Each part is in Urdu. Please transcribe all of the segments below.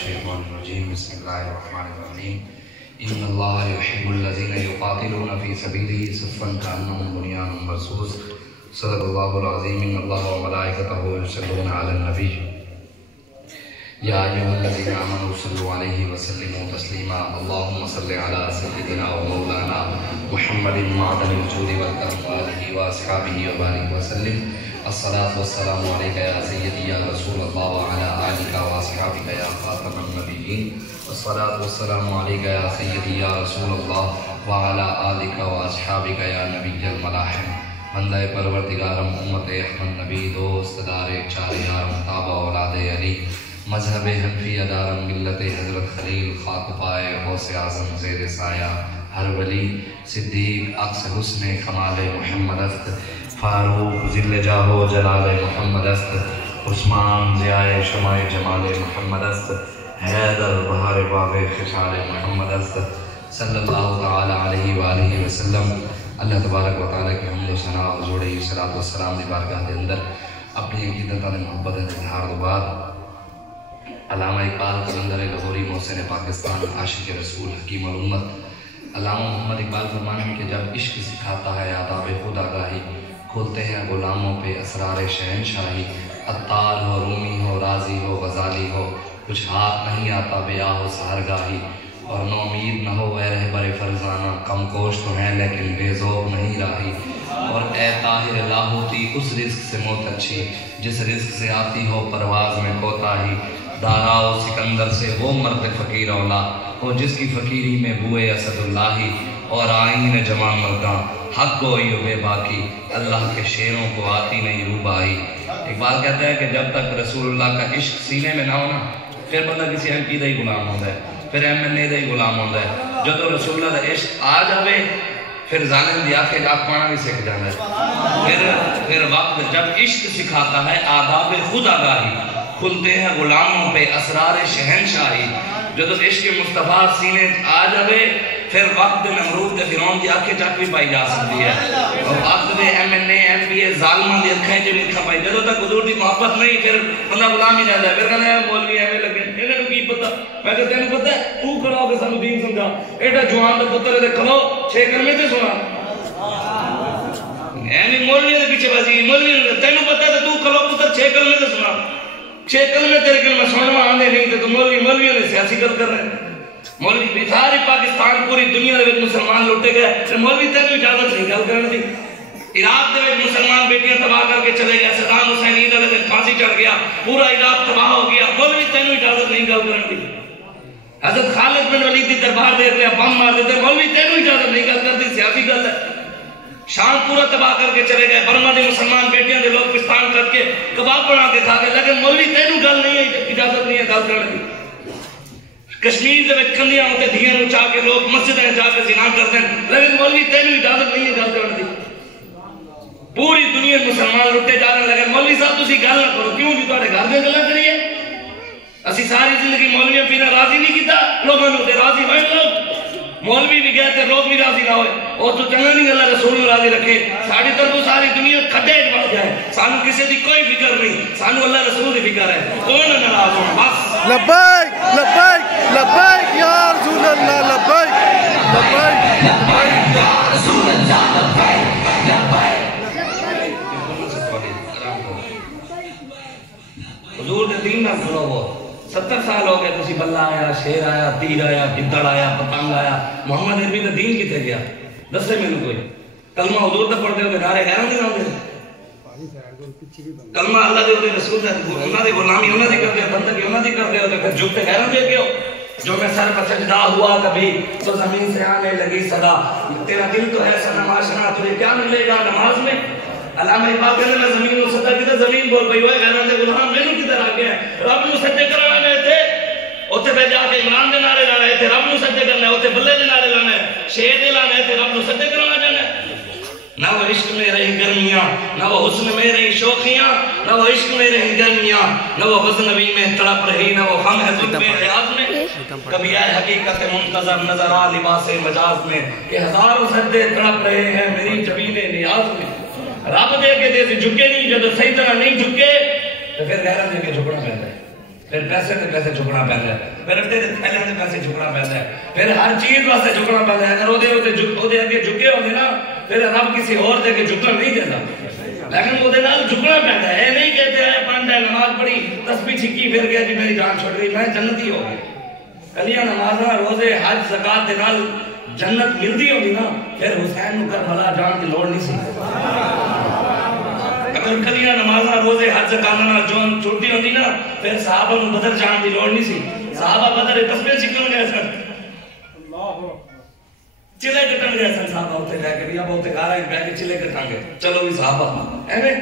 الشيطان الرجيم بسم الله الرحمن الرحيم إن الله يحب الذين يقاتلون في سبيله صفا كأنهم بنيان مرصوص صدق الله العظيم إن الله وملائكته يصلون على النبي يا أيها الذين آمنوا صلوا عليه وسلموا تسليما اللهم صل على سيدنا ومولانا محمد معدن الجود والكرم وآله وأصحابه وبارك وسلم الصلاة والسلام عليك يا سيدي يا رسول الله وعلى آلك وأصحابك يا خاتم النبيين الصلاة والسلام عليك يا سيدي يا رسول الله وعلى آلك وأصحابك يا نبي الملاحم بندہ پروردگارم امت احمد نبی دوست دار چار یارم تابع اولاد علی مذہب حنفی دارم ملت حضرت خلیل خاک پائے غوث اعظم زیر سایہ ہر ولی صدیق عکس حسن کمال محمد است فاروق ذل جاہ و جلال محمد است عثمان ضیاء شمع جمال محمد است حیدر بہار باغ خشال محمد است صلی اللہ تعالی علیہ وآلہ وسلم اللہ تبارک و تعالیٰ کی حمد و ثنا حضور علیہ السلام دی بارگاہ دے اندر اپنی عقیدت اور محبت اظہار کے بعد علامہ اقبال قلندر لاہوری محسن پاکستان عاشق رسول حکیم الامت علامہ محمد اقبال فرمانے ہیں کہ جب عشق سکھاتا ہے آداب خود آگاہی کھولتے ہیں غلاموں پہ اسرار شہنشاہی عطار ہو رومی ہو رازی ہو غزالی ہو کچھ ہاتھ نہیں آتا بیاہ ہو سہرگاہی اور نو امید نہ ہو اے رہبر فرزانہ کم کوش تو ہیں لیکن بے ذوق نہیں راہی اور اے طاہر لاہوتی اس رزق سے موت اچھی جس رزق سے آتی ہو پرواز میں کوتاہی دارا و سکندر سے وہ مرد فقیر اولا ہو جس کی فقیری میں بوئے اسد اللہی اور آئین جمع مرداں حق گوئی و بے باقی اللہ کے شیروں کو آتی نہیں روبائی اقبال کہتا ہے کہ جب تک رسول اللہ کا عشق سینے میں نہ ہونا پھر بندہ کسی ایم پی دا ہی غلام ہوتا ہے پھر ایم این اے دا ہی غلام ہوتا ہے جو تو رسول اللہ دا عشق آ جاوے پھر ظالم دی آنکھیں لاکھ پانا بھی سکھ جانا ہے پھر وقت جب عشق سکھاتا ہے آداب خود آگاہی کھلتے ہیں غلاموں پہ اسرار شہنشاہی جو تو عشق مصطفیٰ سینے آ جاوے پھر وقت نمرود کے فرعون کی آنکھیں چاک بھی پائی جا سکتی ہے اور وقت دے M N A M P A ظالمان دی آنکھیں جو لکھا پائی جدو تک حضور دی محبت نہیں پھر بندہ غلام ہی رہتا ہے پھر کہنا ہے مولوی ایم اے لگے انہیں تو کی پتہ میں کہتے ہیں پتہ ہے تو کھڑا ہو کے سانو دین سمجھا ایڈا جوان دا پتر ہے کھلو 6 کلمے تے سنا یعنی مولوی دے پیچھے بازی مولوی تینوں پتہ ہے تو کھلو پتر 6 کلمے تے سنا 6 کلمے تیرے کلمہ سننا آنے نہیں تو مولویوں نے سیاسی کر رہے ہیں مولوی بیتھاری پاکستان پوری دنیا دے مسلمان لوٹے گئے مولوی تینوں اجازت نہیں گل کرنے دی عراق دے مسلمان بیٹیاں تباہ کر کے چلے گئے صدام حسین عید علیہ دن پھانسی چڑھ گیا پورا عراق تباہ ہو گیا مولوی تینوں اجازت نہیں گل کرنے دی حضرت خالد بن ولید دی دربار دیکھ لیا بم مار دیتے مولوی تینوں اجازت نہیں گل کرتی سیاسی گل ہے شام پورا تباہ کر کے چلے گئے برما دی مسلمان بیٹیاں دے لوگ پستان کر کے کباب بنا کے کھا گئے لیکن مولوی تینوں گل نہیں ہے اجازت نہیں ہے گل کرنے دی کشمیر دے وچ کندیاں ہوتے دھیاں نو چاہ کے لوگ مسجدیں جا کے زنا کرتے ہیں لیکن مولوی تینوں اجازت نہیں ہے گل کرنے دی پوری دنیا مسلمان لٹے جا رہے ہیں لیکن مولوی صاحب تسی گل نہ کرو کیوں جی تہاڈے گھر دے گلاں کریے اسی ساری زندگی مولویاں پینا راضی نہیں کیتا لوگاں نوں تے راضی بن لو مولوی بھی گئے تھے لوگ بھی راضی نہ ہوئے اور تو چنگا نہیں اللہ رسول راضی رکھے ساری طرف ساری دنیا کھڈے بڑھ جائے سانو کسی دی کوئی فکر نہیں سانو اللہ رسول دی فکر ہے کون ناراض ہو بس لبیک لبیک لبیک یا رسول اللہ لبیک لبیک لبیک یا رسول اللہ لبیک لبیک حضور دے دین نہ کھڑو ہو 70 سال ہو گئے کسی بلہ آیا شیر آیا تیر آیا گدڑ آیا پتنگ آیا محمد عربی دا دین کتے گیا دسے میں نے کوئی کلمہ حضور دا پڑھتے ہوئے نعرے غیروں دے نام دے کلمہ اللہ دے ہوتے رسول دے انہاں دی غلامی انہاں دی کرتے بندگی انہاں دی کرتے ہوتے پھر جھکتے غیروں دے گئے ہو جو میں سر پر سجدہ ہوا کبھی تو زمین سے آنے لگی صدا تیرا دل تو ہے صنم آشنا تجھے کیا ملے گا نماز میں علامہ اقبال کہنے میں زمین نو صدا کیتا زمین بول پئی ہوئے غیروں دے غلام مینوں کدھر آ گیا رب نو سجدے کرانے میں تھے اوتے پہ جا کے عمران دے نعرے لانے تھے رب نو سجدے کرنا ہے اوتے بلے دے نعرے لانے شیر دے لانے تھے رب نو سجدے کرانا جانا نہ وہ عشق میں رہی گرمیاں نہ وہ حسن میں رہی شوخیاں نہ وہ عشق میں رہی گرمیاں نہ وہ غزنوی میں تڑپ رہی نہ وہ غم ہے خود میں ریاض میں کبھی آئے حقیقت منتظر نظر آ لباس مجاز میں کہ ہزاروں سجدے تڑپ رہے ہیں میری جبین نیاز میں رب دے کے دے سے جھکے نہیں جب صحیح طرح نہیں جھکے تو پھر غیرت دے کے جھکنا پہتا ہے پھر پیسے تے پیسے چکنا پہندا ہے، پھر اٹھے تے تھیلے تے پیسے چکنا پہندا ہے، پھر ہر چیز واسطے چکنا پہندا ہے۔ اگر اودے اگے جھکے ہوندے نا پھر رب کسی اور دے کے جھکن نہیں دیندا، لیکن اودے نال جھکنا پہندا ہے۔ اے نہیں کہتے ہیں پڑھنا ہے، نماز پڑھی، تسبیح چھکی، پھر گیا جی میری جان چھوڑ گئی، میں جنتی ہو گیا۔ کلیاں نمازاں روزے حج زکات دے نال جنت ملدی ہوندی نا پھر حسین نو کربلا جان دی لوڑ نہیں سی۔ اگر کلیاں نمازاں روزے حج زکات نال جان چھوڑتی ہوندی نا پھر صحابہ نو بدر جان دی لوڑ نہیں سی۔ صحابہ بدر تسبیح چھکن گئے سن، چلے کٹن گئے سن صحابہ ہوتے لے کے، بیا بہتے گھر آئے بیٹھ کے چلے کٹن گے، چلو بھی صحابہ ایویں۔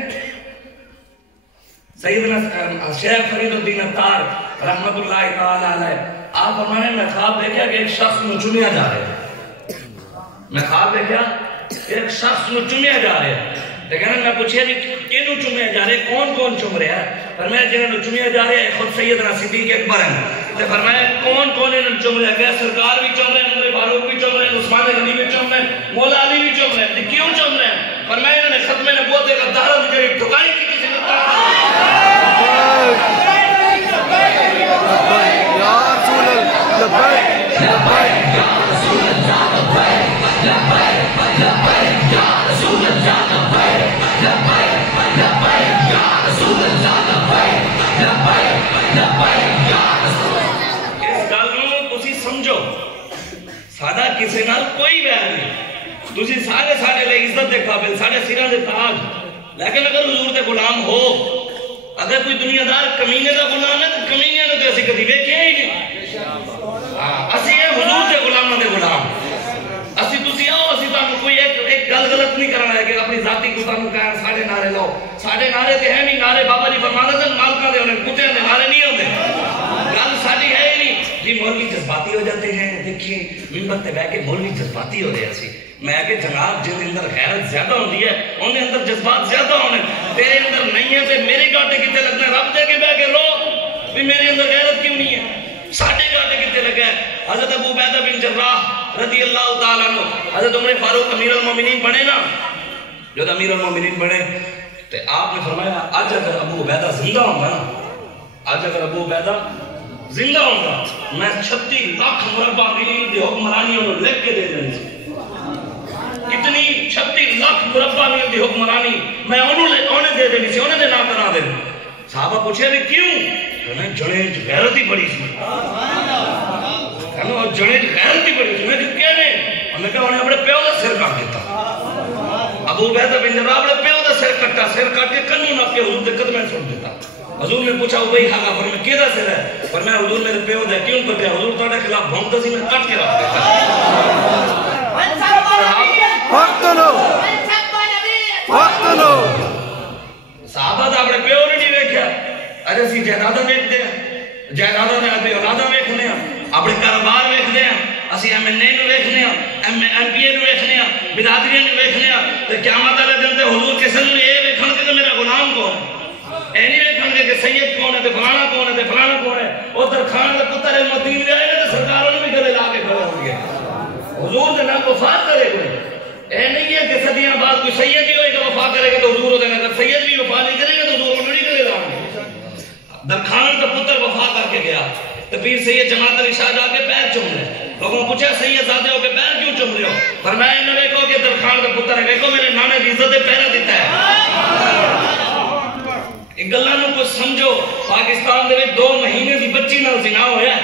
سیدنا شیخ فرید الدین اتار رحمت اللہ تعالی علیہ آپ فرمانے میں خواب دیکھا کہ ایک شخص نو چنیا جا رہے ہیں، میں خواب دیکھا ایک شخص نو چنیا جا رہے ہیں، لیکن میں پوچھے بھی کینو چنیا جا رہے ہیں، کون کون چن رہے ہیں؟ فرمایا جنہوں نے چنیا جا رہے ہیں خود سیدنا صدیق اکبر ہیں، تو فرمایا کون کون انہوں نے چن رہے ہیں؟ سرکار بھی چن رہے ہیں، عمر فاروق بھی چن رہے ہیں، عثمان غنی بھی چن رہے ہیں، مولا علی بھی چن رہے ہیں، کیوں چن رہے ہیں؟ فرمایا انہوں نے ختم نبوت کا دارہ جو ٹھکائی کی کسی نے سادہ کسی نال کوئی ویر نہیں، تسی سارے سارے لئے عزت دے قابل، سارے سیرہ دے تاج، لیکن اگر حضور دے غلام ہو، اگر کوئی دنیا دار کمینے دا غلام ہے تو کمینے نے تو ایسی کدی دیکھے ہی نہیں۔ اسی ہے حضور دے غلامہ دے غلام، اسی تسی آؤ، اسی تانو کوئی ایک گل غلط نہیں کرنا ہے کہ اپنی ذاتی کو تانو کہاں ساڑھے نعرے لاؤ، ساڑھے نعرے تے ہیں نہیں، نعرے بابا جی فرمانا سے مالکہ دے انہیں کتے ہیں نعرے نہیں ہوتے، گل ساڑھی ہے ہی نہیں۔ جی مولوی جذباتی ہو جاتے ہیں، دیکھیں منبر تے بیٹھ کے مولوی جذباتی ہو رہے ہیں اسی، میں کہ جناب جن اندر غیرت زیادہ ہوندی ہے انہیں اندر جذبات زیادہ ہونے، تیرے اندر نہیں ہے تے میرے گاٹے کتے لگنا ہے، رب دے کے بیٹھ کے رو بھی میرے اندر غیرت کیوں نہیں ہے، ساڑھے گاٹے کتے لگا ہے۔ حضرت ابو عبیدہ بن جراح رضی اللہ تعالیٰ عنہ، حضرت عمر فاروق امیر المومنین بنے نا، جب امیر المومنین بنے تو آپ نے فرمایا آج اگر ابو عبیدہ زندہ ہوگا نا، آج اگر ابو عبیدہ زندہ ہوگا میں 36 لاکھ مربع میل دی حکمرانی انہوں لکھ کے دے دیں سی، کتنی 36 لاکھ مربع میل دی حکمرانی میں انہیں دے دیں سی، انہیں دے نام کرا دیں۔ صحابہ پوچھے بھی کیوں؟ کہنے جنے غیرت ہی بڑی سی، کہنے جنے غیرت ہی بڑی سی، میں کہنے انہیں کہا انہیں اپنے پیو دا سر کٹ دیتا، ابو عبیدہ بن جراح اپنے پیو دا سر کٹا، سر کٹ کے کنوں نہ کے حضور دے قدمیں سن دیتا۔ حضور نے پوچھا وہی حقا پر میں کیدہ سے رہے، پر میں حضور میرے پیو دے کیوں کٹے، حضور تاڑے خلاف بھونتا سی میں کٹ کے رکھ دیتا۔ وقت لو وقت لو صحابہ دا اپنے پیو نے نہیں ویکھیا، اجھے سی جہدادہ ویکھ دے ہیں، جہدادہ نے اپنے اولادہ ویکھنے ہیں، اپنے کاروبار ویکھ دے ہیں، اسی ایم این اے نو ویکھنے ہیں، ایم پی اے نو ویکھنے ہیں، برادریاں نو ویکھنے ہیں، تو قیامت والے دن تے حضور کے سن یہ ویکھن کے میرا غلام کون ہے، اے نہیں ویکھن کے کہ سید کون ہے تے فلانا کون ہے تے فلانا کون ہے، ادھر کھان دے پتر المدین دے آئے گا تے سرکاروں نے بھی گلے لا کے کھڑے ہوں گے، حضور دے نام وفات کرے کوئی، اے نہیں ہے کہ صدیاں بعد کوئی سید ہی ہوئے گا وفات کرے گا تو حضور ہوتے ہیں، اگر سید بھی وفات نہیں کرے گا تو حضور انہوں نہیں کرے گا۔ درخان کا پتر وفات کر کے گیا تو پیر سید جماعت علی شاہ جا کے پیر چوم رہے، لوگوں پوچھا سید زادے ہو کے پیر کیوں چوم رہے ہو؟ فرمایا انہوں نے کہو کہ درخان کا پتر ہے، دیکھو میرے نانے کی عزت پیرا دیتا ہے۔ ایک گلہ نو کچھ سمجھو، پاکستان دے 2 مہینے دی بچی نال زنا ہویا ہے،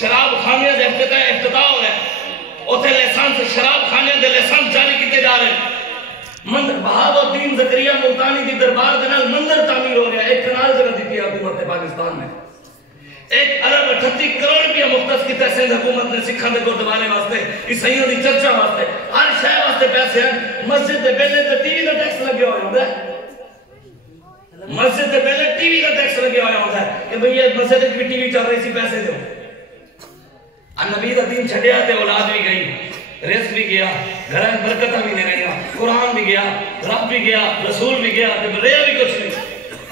شراب خانے دے افتتاح ہو رہا ہے، اوتھے لائسنس شراب خانے دے لائسنس جاری کیتے جا رہے ہیں، مندر بہاؤالدین زکریا ملتانی دی دربار دے نال مندر تعمیر ہو رہا ہے، 1 کنال جگہ دیتی ہے حکومت پاکستان میں، 1 ارب 38 کروڑ روپیہ مختص کیتا ہے سندھ حکومت نے سکھاں دے گردوارے واسطے، عیسائیوں دی چرچا واسطے، ہر شے واسطے پیسے ہیں، مسجد دے پہلے تے ٹی وی دا ٹیکس لگیا ہوا ہوندا ہے، مسجد دے پہلے ٹی وی کا ٹیکس لگیا ہوا ہوتا ہے کہ بھئی یہ مسجد کی ٹی وی چل رہی سی پیسے دو، نبی دا دین چھڑیا تے اولاد بھی گئی، رزق بھی گیا، گھر برکتاں بھی نہیں رہیا، قرآن بھی گیا، رب بھی گیا، رسول بھی گیا، تے رہیا بھی کچھ نہیں،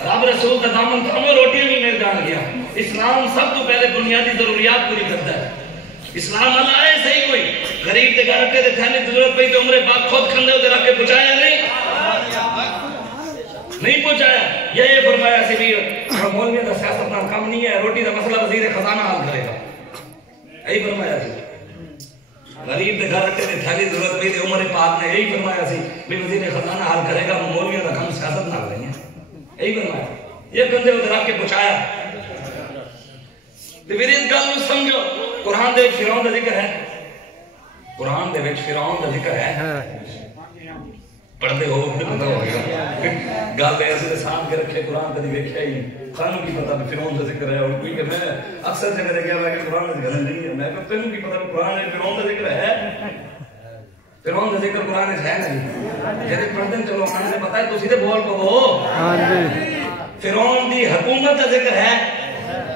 رب رسول کا دامن تھامو روٹیاں بھی نہیں جان گیا۔ اسلام سب تو پہلے بنیادی ضروریات پوری کرتا ہے، اسلام اللہ ہے صحیح کوئی غریب تے گھر کے تھانے ضرورت پئی تے عمر پاک خود کھندے تے رکھ کے پہنچایا نہیں، نہیں پہنچایا. یہ فرمایا سی بھی مولوی کا سیاست نال کم نہیں ہے, روٹی کا مسئلہ وزیر خزانہ حل کرے گا. یہی فرمایا سی. غریب کے گھر اٹے کی تھیلی ضرورت پئی تے عمر پاک نے یہی فرمایا سی بھی وزیر خزانہ حل کرے گا, مولویوں کا کام سیاست نال نہیں ہے. یہی فرمایا. یہ کندھے ادھر رکھ کے پہنچایا. تے میری اس گل نوں سمجھو, قرآن دے فرعون دا ذکر ہے, قرآن دے وچ فرعون دا ذکر ہے. پڑھتے ہو پتہ ہو گیا گل ایسے سامنے رکھے قرآن کدی ویکھیا ہی نہیں. سانوں کی پتہ بھی فرعون دا ذکر ہے, اور کوئی کہ میں اکثر جگہ تے گیا میں کہ قرآن دا ذکر نہیں ہے. میں کہ تینوں کی پتہ قرآن میں فرعون دا ذکر ہے. فرعون دا ذکر قرآن میں ہے نہیں. جے پڑھتے چلو ہمیں تے پتہ ہے, تسی تے بول پو. ہاں جی. فرعون دی حکومت دا ذکر ہے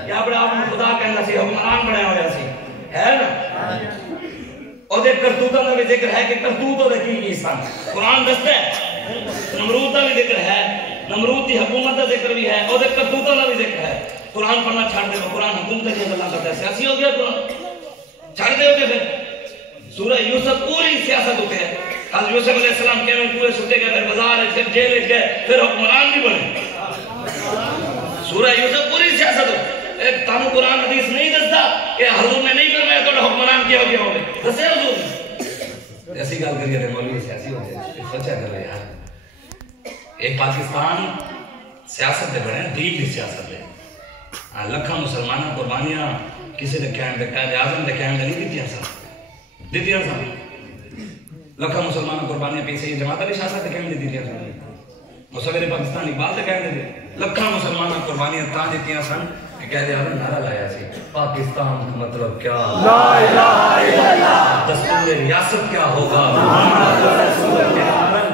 یا اپنے آپ کو خدا کہنا سی, حکمران بنایا ہوا سی, ہے نا. اور دے کرتوتاں دا بھی ذکر ہے کہ کرتوت دے کی سن. قرآن دستا ہے. نمرود دا بھی ذکر ہے, نمرود دی حکومت دا ذکر بھی ہے, اور دے کرتوتاں دا بھی ذکر ہے. قرآن پڑھنا چھڑ دے, قرآن حکومت دی گلاں کرتا ہے. سیاسی ہو گیا قرآن, چھڑ دے ہو گیا. پھر سورہ یوسف پوری سیاست ہوتے ہیں. حضرت یوسف علیہ السلام کے میں پورے سٹے گئے, پھر بازار پھر جیل گئے, پھر حکمران بھی بنے. سورہ یوسف پوری سیاست ہو. تانوں قرآن حدیث نہیں دستا کہ حضور نے نہیں فرمایا تو حکمران کیا ہو گیا ہوگا, دسے حضور. ایسی گل کریے تے مولوی سیاسی ہو جائے. سوچا کرو یار, ایک پاکستان سیاست دے بنے, دین دی سیاست دے. لکھاں مسلماناں قربانیاں کسی دے قائم دے قائد اعظم دے قائم نہیں دتیاں سن, دتیاں سن. لکھاں مسلماناں قربانیاں پیچھے جماعت علی شاہ صاحب دے قائم دی دتیاں سن, مصور پاکستان اقبال دے قائم دے. لکھاں مسلماناں قربانیاں تاں دتیاں سن کہ کہتے ہیں نعرہ لایا سی پاکستان کا مطلب کیا, لا الہ الا اللہ, دستور ریاست کیا ہوگا,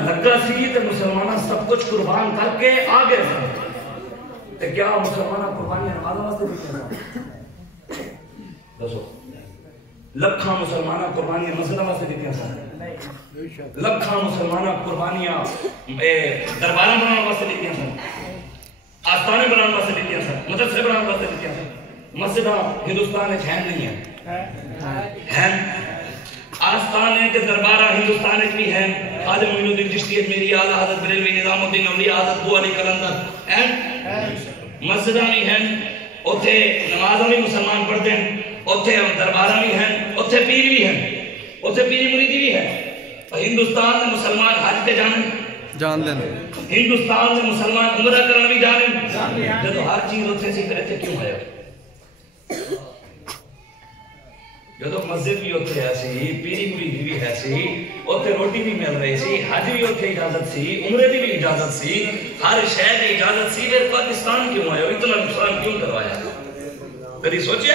لگا سی تے مسلماناں سب کچھ قربان کر کے آگے سن. تے کیا مسلماناں قربانیاں نماز واسطے دیتے ہیں؟ دسو. لکھاں مسلماناں قربانیاں مسجداں واسطے دیتے ہیں. لکھاں مسلماناں قربانیاں درباراں بنانے واسطے دیتے ہیں, آستانے بنانے واسطے دیتے ہیں, مدرسے بنانے واسطے دیتے ہیں. مسجداں ہندوستان وچ ہیں نہیں ہیں, آستانے تے دربارہ ہندوستان وچ بھی ہیں. خواجہ معین الدین چشتی, میری اعلیٰ حضرت بریلوی نظام الدین اولیاء حضرت بو علی قلندر ہیں. مسجداں بھی ہیں, اوتھے نمازاں بھی مسلمان پڑھتے ہیں, اوتھے درباراں بھی ہیں, اوتھے پیر بھی ہیں, اوتھے پیری مریدی بھی ہے. ہندوستان میں مسلمان حج تے جان دیں, ہندوستان میں مسلمان عمرہ کرنا بھی جانیں. جب ہر چیز ہوتے سی پھر اتنے کیوں آیا؟ جب مسجد بھی ہوتے ہے سی, پیری مریدی بھی ہے سی, ہوتے روٹی بھی مل رہی سی, حج بھی ہوتے اجازت سی, عمرے دی بھی اجازت سی, ہر شہر کی اجازت سی, پھر پاکستان کیوں آیا؟ اتنا نقصان کیوں کروایا؟ کبھی سوچے؟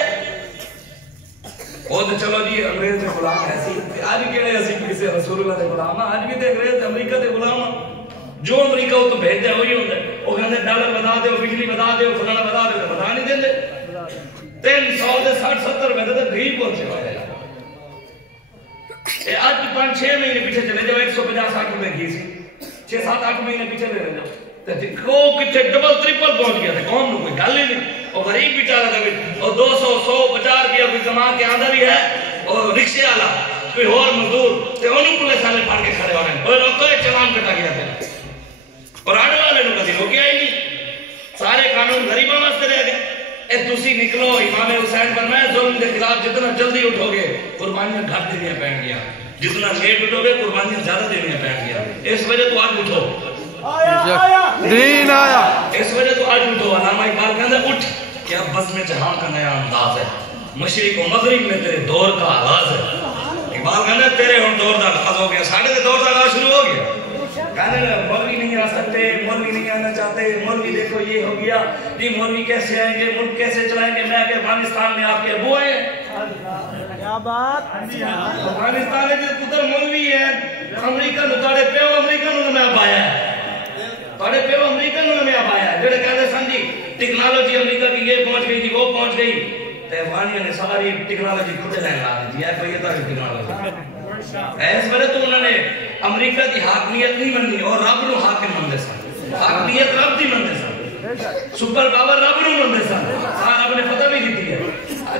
وہ تو چلو جی انگریز دے غلام ہے سی, آج کہڑے اسی کسی رسول اللہ دے غلام, آج بھی تے انگریز تے امریکہ دے غلام. جو امریکہ وہ تو بھیج دے وہی ہوتا ہے. وہ کہتے ہیں ڈالر بتا دے, بجلی بتا دے, فلانا بتا دے, تو بتا نہیں دیں. 300 دے 60-70 روپے تے غریب پہنچے ہوئے ہیں. آج 5-6 مہینے پیچھے چلے جاؤ, 150-60 روپے کی سی, 6-7-8 مہینے پیچھے لے جاؤ, وہ کتنے ڈبل ٹرپل پہنچ گیا تھا. قوم کو کوئی گل ہی نہیں. اور غریب بیچارہ تھا, اور 200-100-50 روپیہ کوئی کما کے آدھا بھی ہے, اور رکشے والا کوئی اور مزدور تے انہوں پولیس والے پھڑ کے کھڑے ہو رہے ہیں, اور روکو چلان کٹا گیا تھا, اور آنے والے نو کسی روکیا ہی نہیں. سارے قانون غریبوں واسطے رہ گئے. اے تسی نکلو, امام حسین فرمایا ظلم کے خلاف جتنا جلدی اٹھو گے قربانیاں گھٹ دینیاں پڑیں گیا, جتنا لیٹ اٹھو گے قربانیاں زیادہ دینیاں پڑیں گیا. اس وجہ تو آج اٹھو, دین آیا, اس وجہ تو آج اٹھو. علامہ اقبال کہتا ہے اٹھ کہ اب بزم جہاں کا نیا انداز ہے, مشرق و مغرب میں تیرے دور کا آغاز ہے. اقبال کہتا ہے تیرے ہم دور کا آغاز ہو گیا, ساڑھے دور کا آغاز شروع ہو گیا. کہنے لگا مولوی نہیں آ سکتے, مولوی نہیں آنا چاہتے, مولوی دیکھو یہ ہو گیا جی, مولوی کیسے آئیں گے, ملک کیسے چلائیں گے. میں کہ افغانستان میں آپ کے ابو آئے, کیا بات, افغانستان میں پتر مولوی ہے, امریکہ نو تاڑے پیو امریکہ نو میں اب آیا ہے, تاڑے پیو امریکہ نو میں اب آیا ہے. جڑے کہتے سن جی ٹیکنالوجی امریکہ کی یہ پہنچ گئی جی, وہ پہنچ گئی, تے افغانیوں نے ساری ٹیکنالوجی کھٹے لائن لا دی جی, کوئی یہ تاری ٹیکنالوجی. اس وجہ تو انہوں نے امریکہ دی حاکمیت نہیں مننی, اور رب نو حاکم مندے سن. حاکمیت رب دی مندے سن, سپر پاور رب نو مندے سن. رب نے فتح بھی دیتی ہے.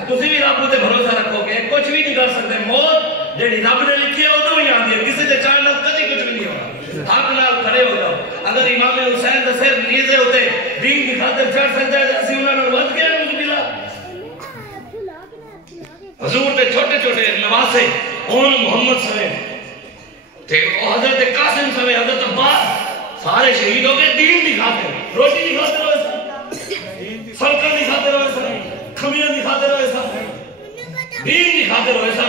تسی بھی رب تے بھروسہ رکھو کہ کچھ بھی نہیں کر سکتے. موت جڑی رب نے لکھی ہے ادو ہی آتی ہے, کسی سے چاہنا کبھی کچھ بھی نہیں ہونا. حق نال کھڑے ہو جاؤ. اگر امام حسین دا سر انگریزے ہوتے دین کی خاطر چڑھ سکتا ہے اسی انہوں نے ود گیا ملا حضور تے چھوٹے چھوٹے نواسے اون محمد سوے تے حضرت قاسم سوے حضرت عباس سارے شہید ہو گئے دین کی خاطر روٹی کی خاطر ہوئے سا سڑکوں کی خاطر ہوئے سا کھمیاں کی خاطر ہوئے سا دین کی خاطر ہوئے سا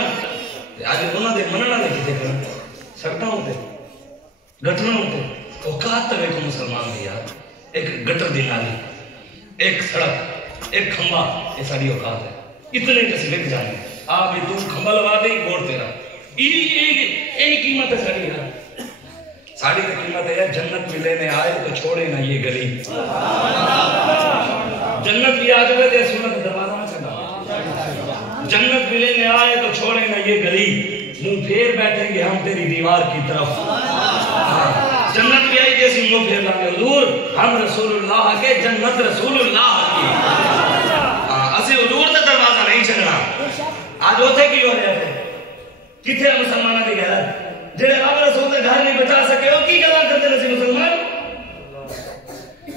آج انہوں نے مننا نہیں کتے کرنا سڑکاں ہوتے گٹروں ہوتے اوقات تبے کو مسلمان دیا ایک گٹر دی نالی ایک سڑک ایک کھمبا یہ ساری اوقات ہے اتنے کسی لکھ جانے آپ بھی تم کھمبا لگا دے گوڑ تیرا یہی قیمت ہے ساری ہے ساری کی قیمت ہے جنت میں لینے آئے تو چھوڑے نہ یہ گلی جنت بھی آ جائے دے سنت دروازہ نہ چڑھا جنت بھی لینے آئے تو چھوڑے نہ یہ گلی منہ پھیر بیٹھیں گے ہم تیری دیوار کی طرف جنت بھی آئی جیسی منہ پھیر لانگے حضور ہم رسول اللہ کے جنت رسول اللہ کی اسی حضور تے دروازہ نہیں چڑھنا آج ہوتے کی ہو رہے تھے کتنے مسلمانہ دی غیرت جنہیں رب رسول تے گھر نہیں بچا سکے وہ کی گلا کرتے رسی مسلمان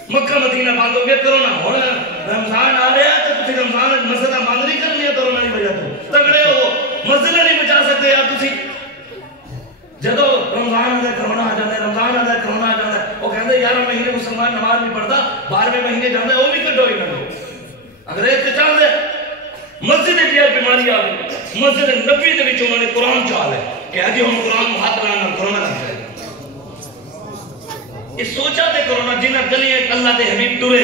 مکہ مدینہ بند ہو گیا کرونا ہونا رمضان آ رہا ہے تو تھی رمضان مسجدہ بند نہیں کرنی ہے کرونا نہیں بجا تو تگڑے ہو مسجدہ نہیں بچا سکتے یا تسی جدو رمضان آتا ہے کرونا آ جاتا ہے رمضان آتا ہے کرونا آ جاتا ہے وہ کہتے ہیں 11 مہینے مسلمان نماز نہیں پڑھتا 12ویں مہینے جاتا ہے وہ بھی کٹو ہی نہ لو انگریز کے چاہتے مسجد کی بیماری آ گئی مسجد نبی دے وچ انہوں نے قرآن چال ہے کہ آجی ہم قرآن ہاتھ لانا کرونا لگ جائے اس سوچا تے کرونا جنہ گلی ایک اللہ دے حبیب ٹورے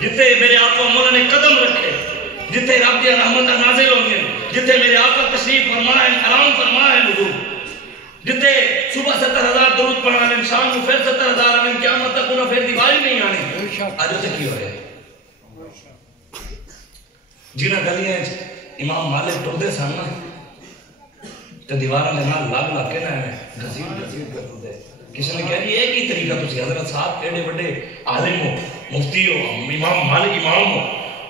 جتے میرے آقا مولا نے قدم رکھے جتے رب دیا رحمت نازل ہوں گے جتے میرے آقا تشریف فرمائے آرام فرمائے حضور جتے صبح 70,000 درود پڑھانے شام کو پھر 70,000 آنے قیامت تک انہوں پھر دیواری نہیں آنے آج ہوتے کی ہو رہے جنہ گلیاں امام مالک ٹردے سامنا تو دیوارہ میں نال لگ لگ کے نہ ہے گھسیٹ کر ٹردے کسی نے کہا یہ ایک ہی طریقہ تسی حضرت صاحب ایڈے بڑے عالم ہو مفتی ہو امام مالک امام ہو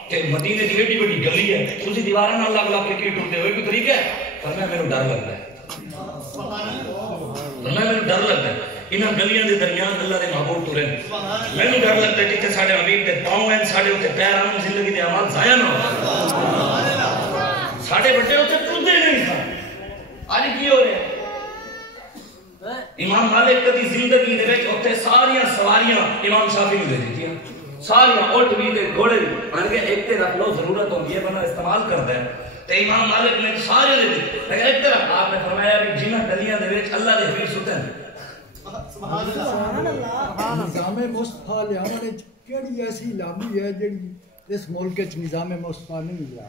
کہ مدینے دی ایڈی بڑی گلی ہے تسی دیوارہ نال لگ لگ کے ٹردے ہوئے کوئی طریقہ ہے پر میں میرے ڈر لگتا ہے میں ڈر لگتا ہے انہاں گلیاں دے درمیان اللہ دے محبوب ٹرے میں ڈر لگتا ہے جتنے ساڑھے حبیب دے پاؤں ہیں ساڑھے ہوتے پیر ہم زندگی دے اعمال ضائع نہ ہو ساڑھے بڑے ہوتے ٹردے نہیں تھا آج کی ہو رہے ہیں امام مالک کدی زندگی دے وچ ہوتے ساریاں سواریاں امام شافعی نے دے دی تھی ساریاں اٹھ بھی دے گھوڑے بھی مان کے ایک تے رکھ لو ضرورت ہوگی ہے بندہ استعمال کرتا ہے تے امام مالک نے سارے دے دی لیکن ایک طرح آپ نے فرمایا کہ جنہ گلیاں دے وچ اللہ دے حبیب ستے ہیں سبحان اللہ نظام مصطفیٰ لیانے کیڑی ایسی لابی ہے جڑی اس ملک وچ نظام مصطفیٰ نہیں ملا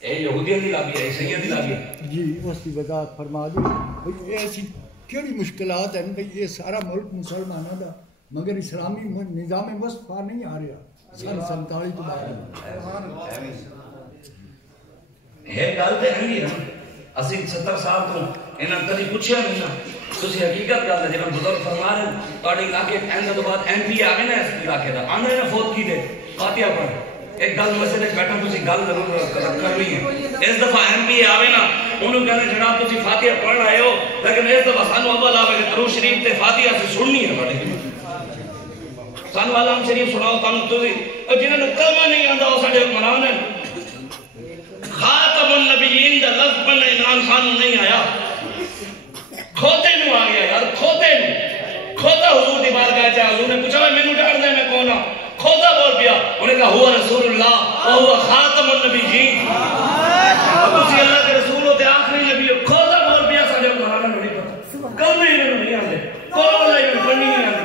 اے یہودیاں دی لابی ہے سید دی لابی ہے جی اس کی وضاحت فرما دی ایسی کیڑی مشکلات ہیں کہ یہ سارا ملک مسلمانوں دا مگر اسلامی نظام مصطفیٰ نہیں آ رہا سن 47 تو بعد ہے گل تے ہے نا اسی 70 سال تو انہاں کدی پوچھیا نہیں نا تسی حقیقت گل ہے جناب بزرگ فرما رہے تواڈے علاقے ایندا تو بعد ایم پی آوے نا اس علاقے دا آنے نا فوت کی دے فاتحہ پڑھ ایک گل مسجد وچ بیٹھا تسی گل ضرور کرنی ہے اس دفعہ ایم پی آوے نا انہوں کہنے جناب تسی فاتحہ پڑھ آئے ہو لیکن اس دفعہ سانو اول آوے کہ درود شریف تے فاتحہ سے سننی ہے تواڈے سانو علام شریف سناؤ تانوں تسی جنہاں نوں کلمہ نہیں آندا او ساڈے حکمران ہیں خاتم النبیین دا لفظ پڑھنے عمران خان نہیں آیا کھوتے نو آ گیا یار کھوتے نو کھوتا حضور دی بارگاہ چاہا حضور نے پوچھا میں ڈر دے میں کون ہوں کھوتا بول پیا انہوں نے کہا ہوا رسول اللہ وہو خاتم النبیین اب اسی اللہ کے رسول ہوتے آخری نبی کھوتا بول پیا ساڑھے مرانا نہیں پتا کل میں انہوں نہیں آتے کول اللہ انہوں پڑھنی نہیں آتی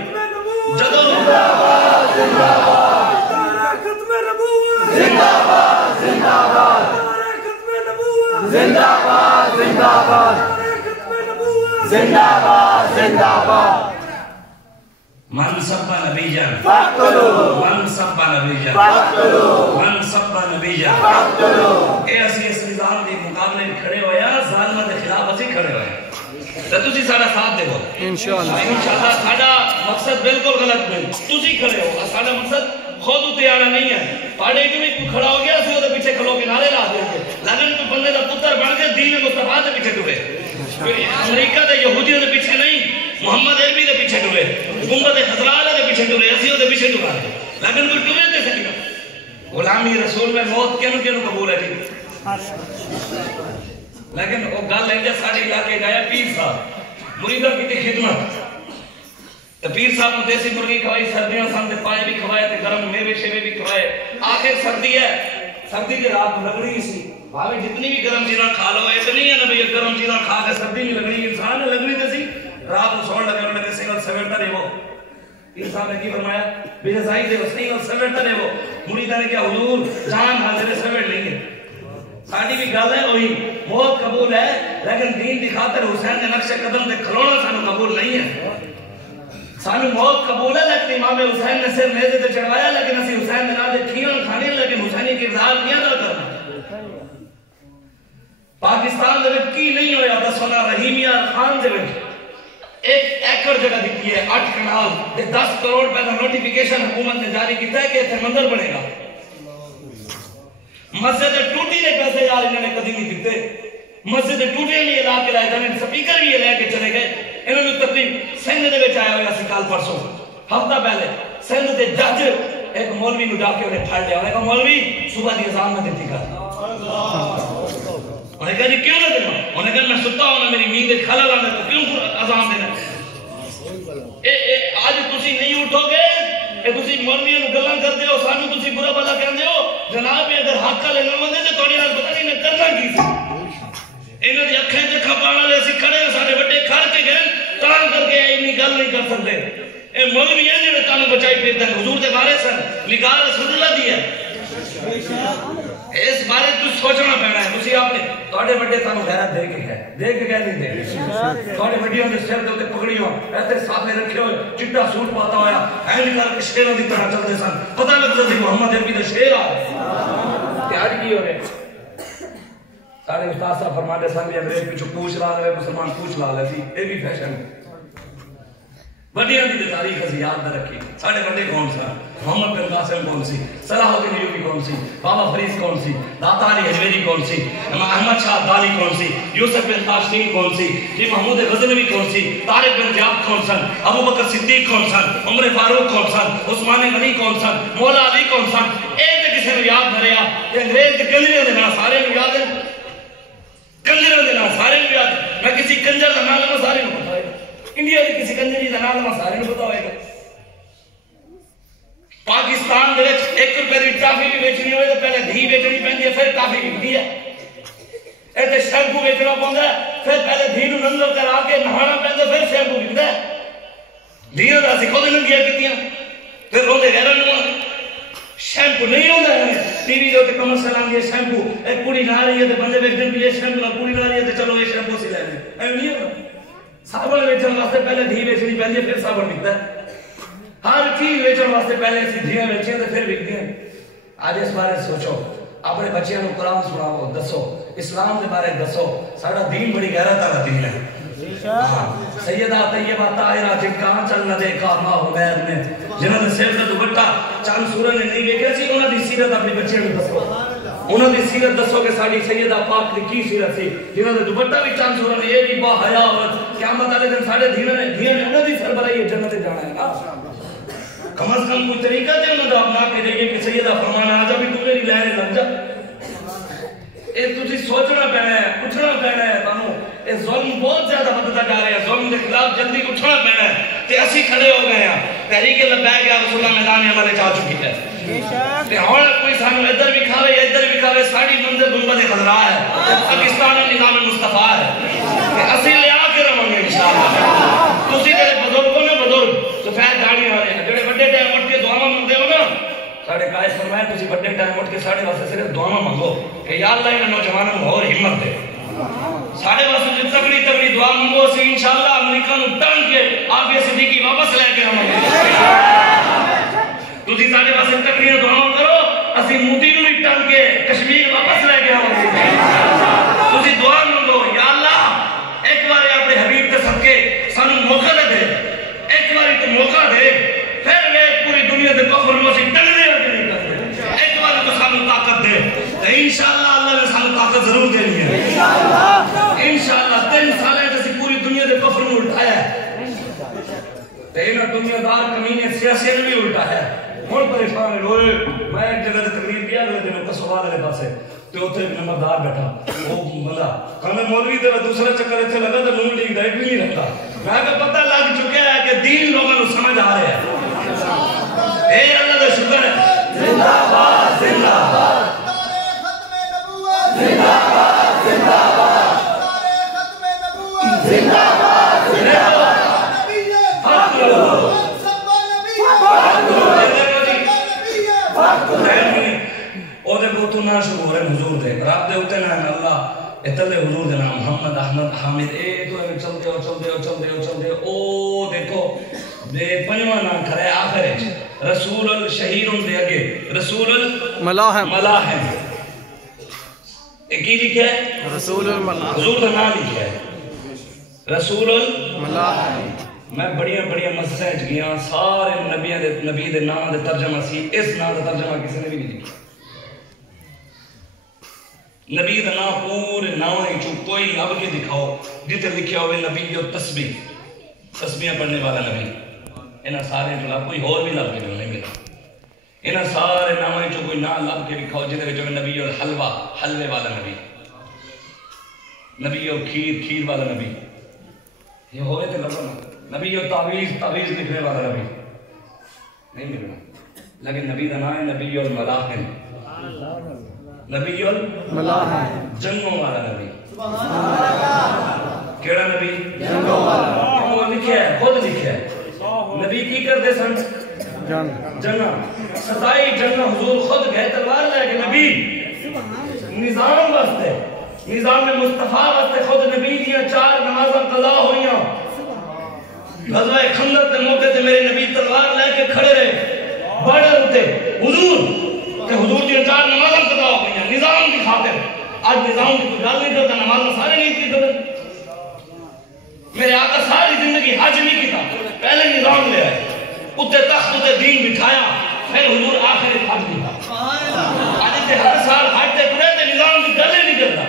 جدو زندہ باد ختم نبوت زندہ باد زندہ باد زندہ باد زندہ باد زندہ باد زندہ باد من سبا نبی جان فاقتلو من سبا نبی جان فاقتلو من سبا نبی جان فاقتلو اے اسی اس نظام دے مقابلے کھڑے ہویا ظالمہ دے خلاف اسی کھڑے ہویا تو تسی ساڑا ساتھ دے گو انشاءاللہ ساڑا مقصد بالکل غلط نہیں تسی کھڑے ہو ساڑا مقصد خود ہوتے آنا نہیں ہے پاڑے جو بھی کھڑا ہو گیا اسی ہوتے پیچھے کھلو کے نعرے لا دیں گے لیکن تو بندے دا پتر بڑھ کے دین مصطفیٰ دے پیچھے ٹوڑے امریکہ دے یہودیوں دے پیچھے نہیں محمد عربی دے پیچھے ٹرے گنبد خضراء دے پیچھے ٹرے اسی دے پیچھے ٹرا لیکن کوئی ٹرے تے سکتا غلامی رسول میں موت کیوں قبول ہے جی لیکن وہ گل ہے ساڑھے علاقے گیا پیر صاحب مریدہ کی تھی خدمت تو پیر صاحب کو دیسی مرغی کھوائی سردیاں سامنے پائے بھی کھوائے تے گرم میوے شیوے بھی کھوائے آخر سردی ہے سردی کے رات لگنی سی بھاوی جتنی بھی گرم چیزاں کھا لو ایسے نہیں ہے نا بھئی گرم چیزاں کھا کے سردی نہیں لگنی انسان نے لگنی تے سی رات کو سوڑ لگے انہوں نے سنگل سیونٹر ہے وہ پیر صاحب نے کی فرمایا بے زائی دے وہ سنگل سیونٹر ہے وہ مریدہ نے کیا حضور جان حاضر سیونٹ لیں گے ساڑھی بھی گل ہے وہی موت قبول ہے لیکن دین کی خاطر حسین کے نقش قدم تے کھلونا سانو قبول نہیں ہے سانو موت قبول ہے لیکن امام حسین نے صرف میزے تے چڑھوایا لیکن اسی حسین نے نادے کھیون کھانے لیکن حسینی کردار کیا نہ کرنا پاکستان دے وچ کی نہیں ہویا دسونا رحیمیہ خان دے وچ 1 ایکڑ جگہ دیتی ہے 8 کنال تے 10 کروڑ پیدا نوٹیفیکیشن حکومت نے جاری کیتا ہے کہ اتنے مندر بنے گا مسجد ٹوٹی نے پیسے یار انہوں نے کدی نہیں دیتے مسجد ٹوٹی نہیں علاقے لائے جانے سپیکر بھی لے کے چلے گئے انہوں نے تقریب سندھ دے وچ آیا ہویا سی کال پرسوں ہفتہ پہلے سندھ دے جج ایک مولوی نو ڈا کے انہیں پھڑ لیا انہیں کہا مولوی صبح دی اذان نہ دیتی کر انہیں کہا جی کیوں نہ دینا انہیں کہا میں ستا ہوں میری نیند خلل آنے تو کیوں اذان دینا آج تسی نہیں اٹھو گے تسی مولویوں نو گلاں کردے ہو سانو تسی برا بھلا کہندے ہو جناب اگر حق والے نہ ہوندے تے تہاڈے نال پتہ نہیں میں کرنا کی سی انہاں دی اکھاں تے کھپاڑ والے اسی کھڑے ساڈے بڑے کھڑ کے گئے تاں کر کے اینی گل نہیں کر سکدے اے مولوی ہیں جڑے تانوں بچائی پھردے حضور دے بارے سن نگاہ رسول اللہ دی ہے اس بارے تو سوچنا پینا ہے تسی اپنے تہاڈے بڑے تانوں غیرت دے کے ہے دے کے نہیں دے تہاڈے بڑیاں دے سر تے پگڑی ہو ایتھے ساتھے رکھے ہوئے چٹا سوٹ پاتا ہویا این کر کے شیروں دی طرح چلدے سن پتہ لگدا سی محمد عربی دا شیر آ کہ آج کی ہو رہے سارے استاد صاحب فرماتے سن بھی انگریز پیچھو پوچھ لا لے مسلمان پوچھ لا لے تھی یہ بھی فیشن بڑیاں دی تاریخ از یاد نہ رکھی ساڑھے بڑے کون سا محمد بن قاسم کون سی صلاح الدین ایوبی کون سی بابا فریض کون سی داتا علی حجویری کون سی احمد شاہ عبدالی کون سی یوسف بن تاشنین کون سی جی محمود غزنوی کون سی طارق بن زیاد کون سن ابو بکر صدیق کون سن عمر فاروق کون سن عثمان غنی کون سن مولا علی کون سن ایک کسی نے یاد نہ رہا کہ انگریز کے کنجروں دے نام سارے نے یاد ہیں کنجروں دے نام سارے نے یاد میں کسی کنجر کا نام لما سارے نے پتا ہے انڈیا کی کسی کنجری کا نام لما سارے نے پتا ہوئے گا پاکستان دے 1 روپے کی ٹافی بھی بیچنی ہوئے تو پہلے دھی بیچنی پہنی ہے پھر ٹافی بھی ہے ایسے شیمپو بیچنا پہنتا ہے پھر پہلے دھی نو ننگل کر آ کے نہانا پہنتا پھر شیمپو بکتا ہے دھی نو اسی خود ننگیاں کیتیاں پھر روندے غیرہ نو شیمپو نہیں ہوتا ہے ٹی وی جو کمر سلام یہ شیمپو ایک پوری نہ رہی ہے تو بندے بیچ دن بھی یہ شیمپو نہ پوری نہ رہی ہے تو چلو یہ شیمپو سی لے لیں ایو نہیں ہوتا صابن بیچن واسطے پہلے دھی بیچنی پہنی ہے پھر صابن بکتا ہے ہر چیز بیچن واسطے پہلے اسی دھیاں بیچیں تو پھر بکتی ہیں آج اس بارے سوچو اپنے بچیاں کو قرآن سناؤ دسو اسلام کے بارے دسو سارا دین بڑی غیرت والا دین ہے سیدہ طیبہ طاہرہ جن کا آنچل نہ دیکھا ماں عمیر نے جنہوں نے سر کا دوپٹہ چاند سورج نے نہیں دیکھا سی انہوں نے سیرت اپنی بچیاں کو دسو انہوں نے سیرت دسو کہ ساڑی سیدہ پاک نے کی سیرت سی جنہوں نے دوپٹہ بھی چاند سورج نے یہ بھی با حیا عورت قیامت والے دن ساڑے دھیاں نے انہوں نے سربراہی جنت جانا ہے نا کم از کم کوئی طریقہ دے انہوں نے اپنا کے دے کہ سیدہ فرمانا آجا بھی تم میری لہریں لگ جا یہ تجھے سوچنا پہنا ہے پوچھنا پہنا ہے تانوں یہ ظلم بہت زیادہ بدتا جا رہا ہے ظلم کے خلاف جلدی اٹھنا پہنا ہے تے اسی کھڑے ہو گئے ہیں تحریک لبیک یا رسول اللہ میدان ہمارے چاہ چکی ہے تے ہون کوئی سانو ادھر بھی کھاوے ادھر بھی کھاوے ساڑی منظر گنبد خضراء ہے پاکستان نظام مصطفیٰ ہے تے اسی لے آ کے رہوں گے انشاءاللہ تسی جڑے بزرگوں میں بزرگ سفید داڑھی والے ہیں جڑے بڑے ٹائم اٹھ کے دعاواں منگدے ہو نا ساڑھے قائد فرمائے تسی بڑے ٹائم اٹھ کے ساڑھے واسطے صرف دعاواں منگو کہ یا اللہ انہاں نوجوانوں کو اور ہمت دے ساڑھے واسطے تگڑی تگڑی دعا منگو سی انشاءاللہ امریکہ نو ٹن کے عافیہ صدیقی واپس لے کے ہم تسی ساڑھے واسطے تگڑی دعاواں کرو اسی مودی نو بھی ٹن کے کشمیر واپس لے کے ہم تسی دعا منگو یا اللہ ایک بار اپنے حبیب تے صدقے سانو موقع دے ایک بار تے موقع دے پھر وہ پوری دنیا دے کفر نو اسی ٹنگنے نہیں کرتے ایک بار تو سانو طاقت دے انشاءاللہ اللہ نے سانو طاقت ضرور دینی ہے انشاءاللہ 3 سال ہے جیسے پوری دنیا دے کفر نو اٹھایا ہے تینا دنیا دار کمینے سیاسی نے بھی الٹا ہے ہن پریشان ہوئے میں ایک جگہ تقریر کیا اگلے دن کسوال والے پاسے تے اوتھے ایک نمبردار بیٹھا وہ بندہ کہنا مولوی تیرا دوسرا چکر ایتھے لگا تے نون لیگ دا ایک بھی نہیں رکھتا میں کہ پتہ لگ چکا ہے کہ دین لوگوں کو سمجھ آ رہا ہے اے اللہ کا شکر ہے زندہ باد زندہ باد ختم نبوت زندہ باد زندہ باد ختم نبوت زندہ باد زندہ باد نبی او دے کو تو نہ شروع ہو رہے حضور دے رب دے اوتے نام اللہ اتلے حضور دے نام محمد احمد حامد اے تو چلتے ہو چلتے ہو چلتے ہو چلتے او دیکھو دے پنجواں نام کھڑا ہے آخر وچ رسول الشہیر دے اگے رسول الملاحم اے کی لکھا ہے رسول الملاحم حضور دا نام لکھا ہے رسول الملاحم میں بڑیاں مسجد گیا سارے نبی دے نام دے ترجمہ سی اس نام دا ترجمہ کسی نے بھی نہیں لکھا نبی دا نام پورے نام چوں کوئی لب کے دکھاؤ جتے لکھیا ہوئے نبی جو تسبیح پڑھنے والا نبی انہاں سارے جو کوئی اور بھی لب کے نہیں ملا انہاں سارے نام چوں کوئی نام لب کے دکھاؤ جتے جو نبی اور حلوے والا نبی نبی اور کھیر والا نبی یہ ہوئے تھے لبنا نبی اور تعویز لکھنے والا نبی نہیں ملنا لیکن نبی دا نام ہے نبی الملاحم نبی الملاحم جنگوں والا نبی کیڑا نبی جنگوں والا وہ لکھیا ہے خود لکھیا ہے نبی کی کرتے سن جنگا ستائی جنگا حضور خود گئے تلوار لے کے نبی نظام واسطے نظام مصطفیٰ واسطے خود نبی دیا 4 نمازاں قضا ہوئیاں غزوہ خندق کے موقع تے میرے نبی تلوار لے کے کھڑے رہے بارڈر ہوتے حضور کہ حضور کی 4 نمازاں قضا ہو گئی نظام کی خاطر آج نظام کی کوئی گل نہیں کرتا نمازاں سارے نہیں کی کرتے میرے آقا ساری زندگی حج نہیں کیتا پہلے نظام لے آئے اتنے تخت اتنے دین بٹھایا پھر حضور آخر حج کیتا آج اتنے ہر سال حج تے پڑے تے نظام کی گل نہیں کرتا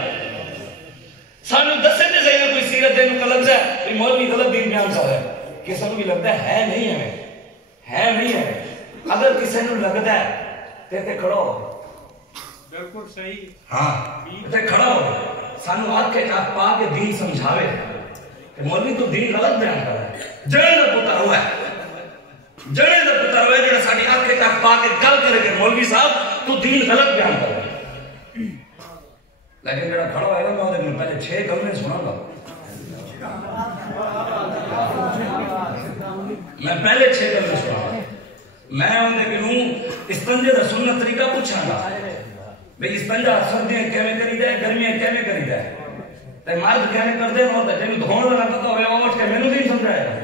سانو دسے تے صحیح کوئی سیرت دین کو لگتا ہے کہ مولوی غلط دین بیان کر رہا ہے کسی کو بھی لگتا ہے نہیں ہے اگر کسی کو لگتا ہے تے کھڑا ہو بالکل صحیح ہاں تے کھڑا ہو سانو آنکھ کے کاف پا کے دین سمجھاوے کہ مولوی تو دین غلط بیان کر رہا ہے جڑے دا پتر ہوا ہے جڑا ساڈی آنکھ کے کاف پا کے گل کرے کہ مولوی صاحب تو دین غلط بیان کر رہا ہے لیکن جڑا کھڑا ہے نا میں پہلے 6 کلمے سنا گا میں پہلے 6 کلمے سنا گا میں انہیں کنوں استنجے دا سنت طریقہ پوچھاں گا بھئی استنجا سردیاں کیویں کری دے گرمیاں کیویں کری دے تے مرد کیویں کر دے ہوتا جن دھون دا پتہ ہوے اٹھ کے مینوں نہیں سمجھایا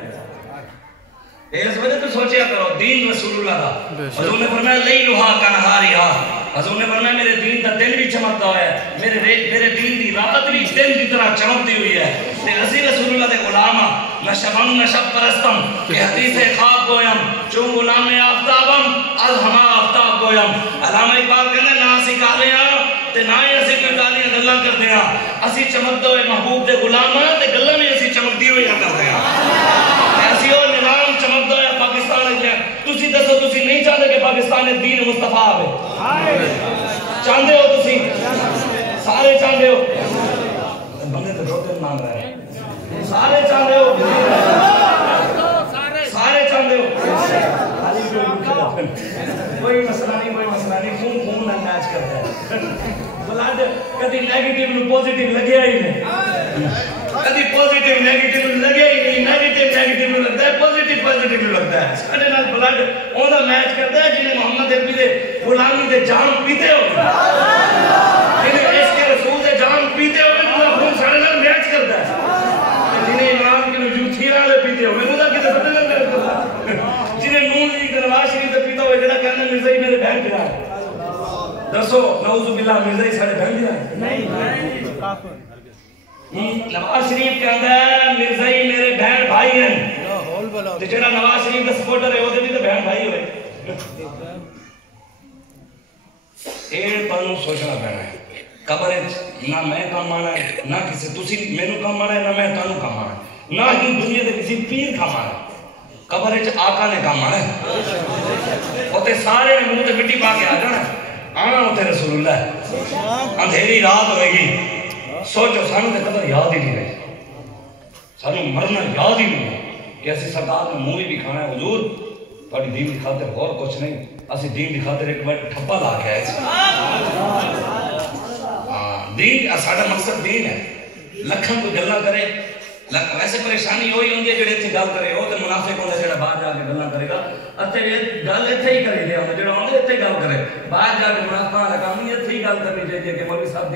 اس وجہ تو سوچیا کرو دین رسول اللہ دا حضور نے فرمایا لیلھا کنہاریھا حضور نے فرمایا میرے دین کا دن بھی چمکتا ہوا ہے میرے دین دی رات بھی دن کی طرح چمکتی ہوئی ہے تے اسی رسول اللہ دے غلام نہ شبم نہ شب پرستم کہ حدیث خواب گویم چون غلام آفتابم از ہما آفتاب گویم علامہ اقبال کہنے نہ اسی گالیاں تے نہ ہی اسی کوئی گالیاں گلاں کردے ہاں اسی چمکتا ہوئے محبوب دے غلام تے گلاں میں اسی چمکتی ہوئی کردے ہاں اسی اور نظام چمکتا ہوئے پاکستان ہے تسی دسو تسی نہیں چاہتے کہ پاکستان میں دین مصطفیٰ آوے چاہتے ہو تسی سارے چاہتے ہو بندے تو روتے مانگ رہے ہیں سارے چاہتے ہو کوئی مسئلہ نہیں خون نہ میچ کرتا ہے بلڈ کدی نیگیٹیو نو پوزیٹیو لگیا ہی نہیں کدی پوزیٹیو نیگیٹیو لگیا ہی نہیں نیگیٹیو نو لگتا ہے پوزیٹیو نو لگتا ہے ساڈے نال بلڈ اوندا میچ کرتا ہے جنہیں محمد عربی دے غلامی دے جان پیتے ہو جنہیں اس کے رسول دے جان پیتے ہو انہاں خون ساڈے نال میچ کرتا ہے جنہیں امام کے جوتھی والے پیتے ہو میں خدا کتے پتہ نہیں کرتا جنہیں نون لیگ نواز شریف تے پیتا ہوئے جڑا کہنا مرزائی میرے بہن گرا ہے دسو نعوذ باللہ مرزائی ساڈے بہن گرا ہے نہیں کافر نواز شریف کہندا ہے مرزائی میرے بہن بھائی ہیں تے جڑا نواز شریف دا سپورٹر ہے او دے بھی تے بہن بھائی ہوئے اے تانوں سوچنا پینا ہے قبر نہ میں کام آنا ہے نہ کسی تسی مینوں کام آنا ہے نہ میں تانوں کام آنا ہے نہ ہی دنیا دے کسی پیر کام آنا ہے قبر وچ آقا نے کام آنا ہے اوتے سارے نے منہ تے مٹی پا کے آ جانا آنا اوتے رسول اللہ ہے اندھیری رات ہوئے گی سوچو سانو تے قبر یاد ہی نہیں رہی سانو مرنا یاد ہی نہیں ہے کہ اسی سرکار نے مووی بھی کھانا ہے حضور تھوڑی دین کی خاطر اور کچھ نہیں اسی دین کی خاطر ایک بار ٹھپا لا کے آئے دین ساڈا مقصد دین ہے لکھن کو گلاں کرے ویسے پریشانی ہوئی ہوندی ہے جڑے ایتھے گل کرے او تے منافق ہوندا جڑا باہر جا کے گلاں کرے گا اتے گل ایتھے ہی کرے گا جڑا ہوندے ایتھے گل کرے باہر جا کے منافقاں دا کام نہیں ایتھے ہی گل کرنی چاہیے کہ مولوی صاحب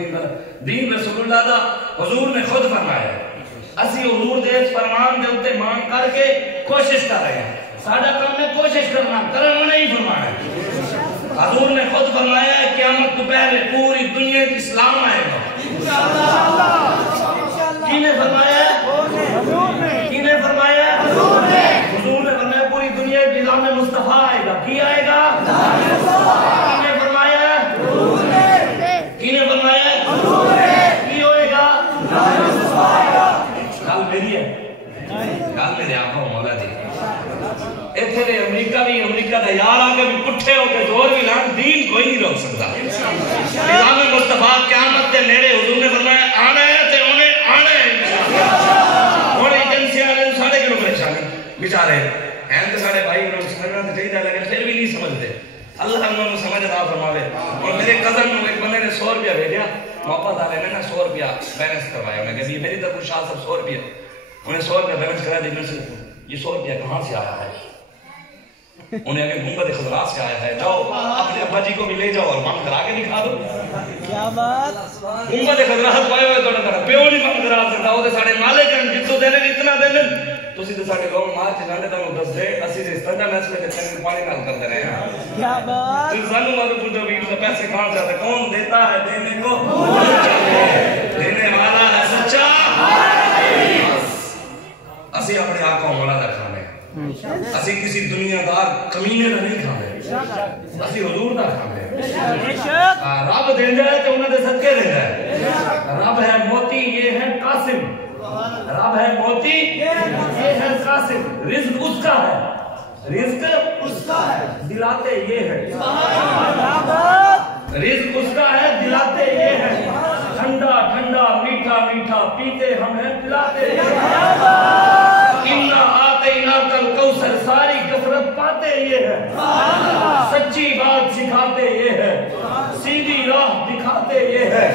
دین رسول اللہ دا حضور نے خود فرمایا ہے اسی حضور دے اس فرمان دے اوتے مان کر کے کوشش کر رہے ہیں ساڈا کام ہے کوشش کرنا کرم نہیں فرمایا حضور نے خود فرمایا ہے قیامت تو پہلے پوری دنیا کی اسلام آئے گا انشاءاللہ کی نے فرمایا ہے کی نے فرمایا ہے حضور نے فرمایا پوری دنیا کی نظام مصطفیٰ آئے گا کی آئے گا کی نے فرمایا ہے کی نے فرمایا ہے کی ہوئے گا گل میری ہے گل میرے آقا مولا دی ایتھے دے امریکہ دا یار آگے بھی پٹھے ہو کے زور بھی لان دین کوئی نہیں روک سکتا نظام مصطفیٰ قیامت دے نیڑے حضور نے فرمایا آنا ہے تے انہیں آنا ہے انہیں ایجنسیاں نے ساڑھے کیوں پریشانی بیچارے ہیں تو ساڑھے بھائی انہوں نے سمجھنا تو چاہیے لیکن پھر بھی نہیں سمجھتے اللہ انہوں نے سمجھ عطا فرماوے اور میرے قدر میں ایک بندے نے 100 روپیہ بھیجا محبت آلے نے 100 روپیہ بیلنس کروایا انہیں کہا میری طرف شاہ صاحب 100 روپیہ انہیں 100 روپیہ بیلنس کرا دی میں سے یہ 100 روپیہ کہاں سے آیا ہے انہیں اگر گنبد خضرات سے آیا ہے جاؤ اپنے ابا جی کو بھی لے جاؤ اور بند کرا کے دکھا دو کیا بات گنبد خضرات پائے ہوئے توڑا کرا پیو نہیں بند کرا سکتا وہ ساڑھے مالے کرن جتو دینے اتنا دینے تو سیدھے ساڑھے لوگ مارچ جانے تھا وہ 10 دے اسی سے استنجا نیسلے کے چنگل پانی نال کرتے رہے ہیں کیا بات تو سانو مارو پوچھو بھی اسے پیسے کھان جاتے کون دیتا ہے دینے کو دینے والا ہے سچا اسی اپنے آقا مولا دا کھانے اسی کسی دنیا دار کمینے دا نہیں کھانے اسی حضور دا کھانے رب دے جائے تو انہیں دے صدقے دے جائے رب ہے موتی یہ ہے قاسم رب ہے موتی یہ ہے قاسم رزق اس کا ہے رزق اس کا ہے دلاتے یہ ہے رزق اس کا ہے دلاتے یہ ہے ٹھنڈا ٹھنڈا میٹھا میٹھا پیتے ہم ہیں پلاتے یہ ہے کوثر ساری کثرت پاتے یہ ہے سچی بات سکھاتے یہ ہے سیدھی راہ دکھاتے یہ ہے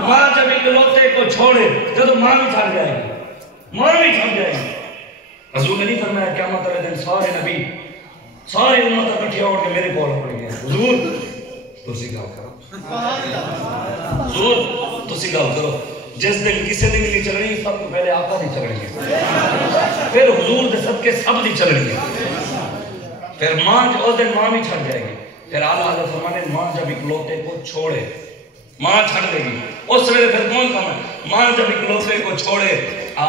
ماں جب اکلوتے کو چھوڑے جب ماں بھی چھڑ جائے گی ماں بھی چھڑ جائے گی حضور نے نہیں فرمایا قیامت والے دن سارے نبی سارے امت اکٹھے ہو کے میرے کول پڑ گئے حضور تسی گل کرو حضور تسی گل کرو جس دن کسی دن نہیں چل رہی سب کو پہلے آقا نہیں چل رہی ہے پھر حضور دے سب کے سب نہیں چل رہی ہے پھر ماں اس دن ماں بھی چھڑ جائے گی پھر آلہ حضرت فرمانے ماں جب اکلوتے کو چھوڑے ماں چھڑ دے گی اس ویلے پھر کون کام ہے ماں جب اکلوتے کو چھوڑے آ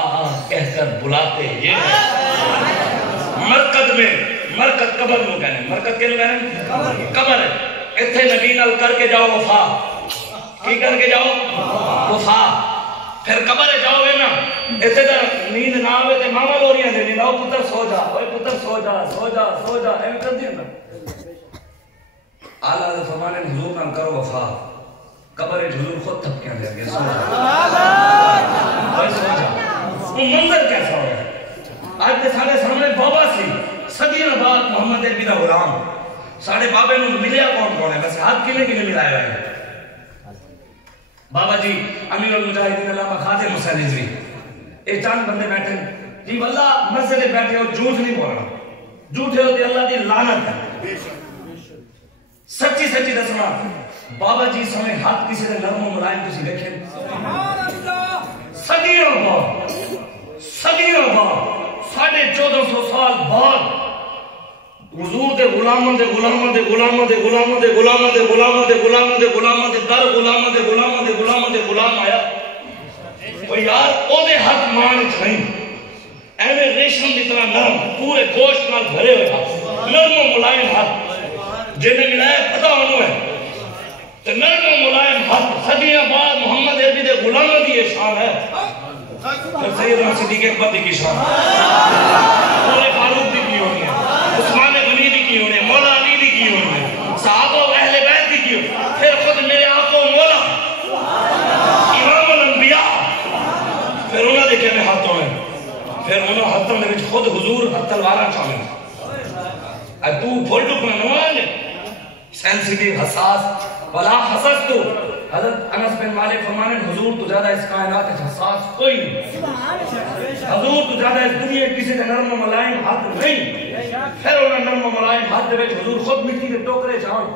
کہہ کر بلاتے یہ ہے مرکز میں مرکز قبر میں کہنے مرکز کے لوگ کہنے قبر ہے اتھے نبی نال کر کے جاؤ وفا کی کر کے جاؤ وفا پھر قبر جاؤ گے نا اتنے در نیند نہ آوے تے ماما لوریاں دے نیند آؤ پتر سو جا اوے پتر سو جا سو جا سو جا ایم کر دیا نا آلہ حضرت فرمانے حضور نام کرو وفا قبر حضور خود تھپکیاں دے گے سو جا اوے سو جا وہ منظر کیسا ہو ہے آج تے سارے سامنے بابا سی صدیوں بعد محمد عربی دا غلام سارے بابے نو ملیا کون کون ہے ویسے ہاتھ کنے ملایا ہے بابا جی امیر المجاہدین علامہ خادم حسین رضوی ایک چند بندے بیٹھے جی واللہ مسجد بیٹھے ہو جھوٹ نہیں بولنا جھوٹے ہوتے اللہ دی لعنت ہے سچی سچی دسنا بابا جی سمیں ہاتھ کسی نے نرم و ملائم کسی دیکھیں صدیوں بعد 1450 سال بعد حضور دے غلاموں دے غلاموں دے غلاموں دے غلاموں دے غلاموں دے غلاموں دے غلاموں دے غلاموں دے در غلاموں دے غلاموں دے غلاموں دے غلام آیا وہ یار او دے حق مان نہیں ایویں ریشم کی طرح نرم پورے گوشت نال بھرے ہوئے ہاتھ نرم و ملائم ہاتھ جنہیں ملایا پتہ انہوں ہے تو نرم و ملائم ہاتھ صدیوں بعد محمد عربی دے غلاموں دی یہ شان ہے پھر سیدنا صدیق اکبر دی کی شان پورے فاروق دی کی ہوگی حضور تلوارا چاہنے تو بھول ڈکنا نوان سینسیٹیو حساس ولا حسس تو حضرت انس بن مالک فرمانے حضور تو زیادہ اس کائنات حساس کوئی نہیں حضور تو زیادہ اس دنیا کسی سے نرم و ملائم ہاتھ نہیں پھر انہیں نرم و ملائم ہاتھ دے بیٹھ حضور خود مٹی کے ٹوکرے جان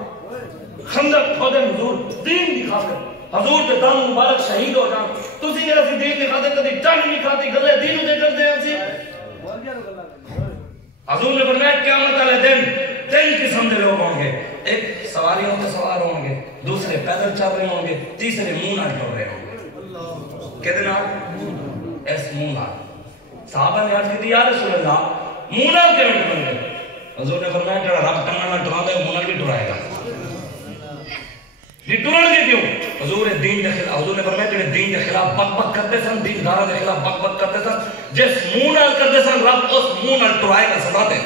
خندق کھودے حضور دین کی خاطر حضور کے دم مبارک شہید ہو جان تسی کہ اسی دین کی خاطر کدی ٹن نہیں کھاتی گلے دین دے کر دے اسی حضور نے فرمایا قیامت والے دن تین قسم کے لوگ ہوں گے ایک سواریوں کے سوار ہوں گے دوسرے پیدل چل رہے ہوں گے تیسرے منہ نہ ٹور رہے ہوں گے کہتے نا ایس منہ نہ صحابہ نے عرض کی یا رسول اللہ منہ نہ کیوں ٹور رہے حضور نے فرمایا کہ رب ٹنگا نہ ٹرا دے منہ نہ بھی ٹرائے گا یہ ٹرن کے کیوں حضور دین کے خلاف حضور نے فرمایا کہ دین کے خلاف بک بک کرتے سن دین داروں کے خلاف بک بک کرتے سن جس منہ نہ کرتے سن رب اس منہ نہ ٹرائے گا سمجھتے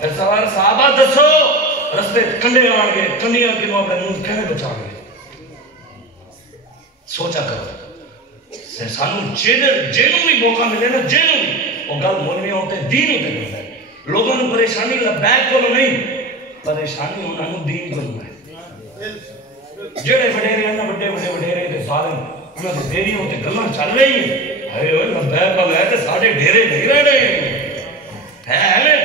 پھر سوال صحابہ دسو رستے کنڈے آن گے کنڈیاں کی نو اپنے منہ کہنے بچا گے سوچا کرو سانو جنوں بھی موقع ملے نا جنوں بھی وہ گل مولوی ہوتے دین ہوتے ملتا ہے لوگوں نے پریشانی لبیک کو نہیں پریشانی انہوں نے دین کو نہیں جڑے وڈیرے ہیں نا بڑے وڈیرے تے ظالم انہاں دے دیریوں تے گلاں چل رہی ہیں اے اوئے لبیک بغیر تے ساڈے ڈیرے نہیں رہنے ہے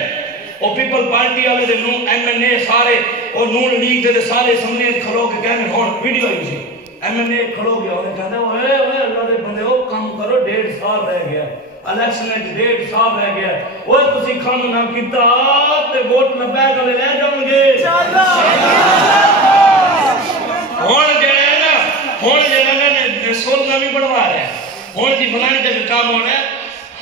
او پیپل پارٹی والے دے نو ایم این اے سارے او نون لیگ دے سارے اسمبلی کھلو کے کہنے ہن ویڈیو آئی سی ایم این اے کھلو گیا اونے کہندا اوئے اللہ دے بندے او کام کرو 1.5 سال رہ گیا الیکشن وچ 1.5 سال رہ گیا اوئے تسی کھان نہ کیتا تے ووٹ لبیک والے لے جان گے انشاءاللہ ہون جڑے نا ہون جڑے نے سولنا بھی بڑھوا رہے ہیں ہون جی فلانے تے کام ہونا ہے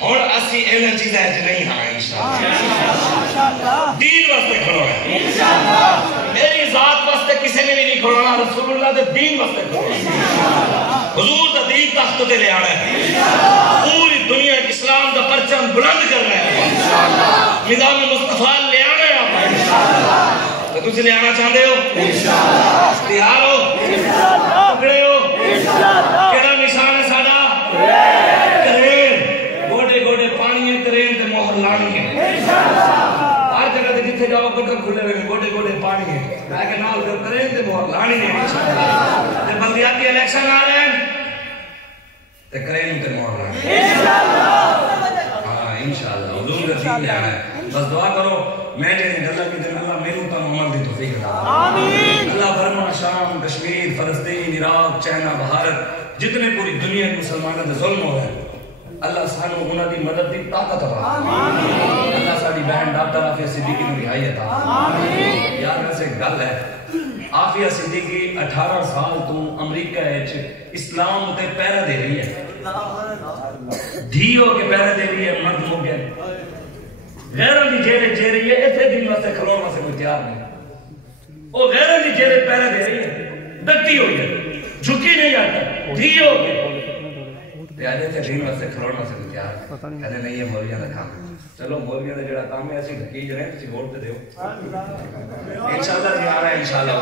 ہون اسی اینا چیزیں نہیں ہاں انشاءاللہ دین واسطے کھڑونا ہے انشاءاللہ میری ذات واسطے کسی نے بھی نہیں کھڑونا رسول اللہ دے دین واسطے کھڑونا حضور دا دین تخت تے لے آنا ہے پوری دنیا اسلام دا پرچم بلند کرنا ہے نظام مصطفیٰ لے آنا ہے آپ تو تجھے لے آنا چاہتے ہو تیار ہو پکڑے ہو کیڑا نشان ہے ساڑا کرین گوڑے گوڑے پانی ہے کرین تے مہر لانی ہے ہر جگہ تے جتھے جاؤ گوڑے کھلے ہوئے گوڑے گوڑے پانی ہے لیکن نال کرین تے مہر لانی ہے تے بلدیاتی الیکشن آ رہے ہیں تے کرین تے مہر لانی ہے ہاں انشاءاللہ حضور کا دین لے آنا ہے بس دعا کرو میں جنہیں اللہ کی دن اللہ میروں تا محمد دی توفیق عطا آمین اللہ برما شام کشمیر فلسطین عراق چائنا بھارت جتنے پوری دنیا کے مسلمانوں دے ظلم ہو رہے ہیں اللہ سانو انہاں دی مدد دی طاقت عطا آمین اللہ ساڈی بہن ڈاکٹر عافیہ صدیقی نو رہائی عطا آمین یار ویسے گل ہے عافیہ صدیقی 18 سال تو امریکہ وچ اسلام تے پہرا دے رہی ہے دھیو کے پہرا دے رہی ہے مرد ہو گئے غیروں دی جیرے جے رہی ہے ایسے دن واسطے کھلون واسطے کوئی تیار نہیں وہ غیروں دی جیرے پہرے دے رہی ہے ڈٹی ہوئی ہے جھکی نہیں آتا دھی ہو گئے پیارے تھے دین واسطے کھلون واسطے کوئی تیار کہتے نہیں ہے مولیاں دا کام چلو مولیاں دا جڑا کام ہے اسی ڈھکی جڑے تسی ووٹ تے دیو انشاءاللہ جی آ رہا ہے انشاءاللہ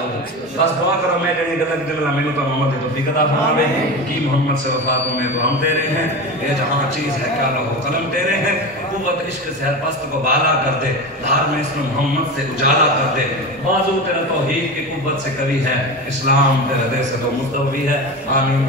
بس دعا کرو میں جڑی گل کیتے اللہ مینوں تو محمد دی توفیق عطا فرماوے کہ محمد سے وفاتوں میں تو ہم تیرے ہیں یہ جہاں چیز ہے کیا لوگ قلم تیرے ہیں قوت عشق سحر پست کو بالا کر دے دھار میں اسم محمد سے اجالا کر دے بازو تیرا توحید کی قوت سے کبھی ہے اسلام تیرے دے سے تو مستوی ہے آمین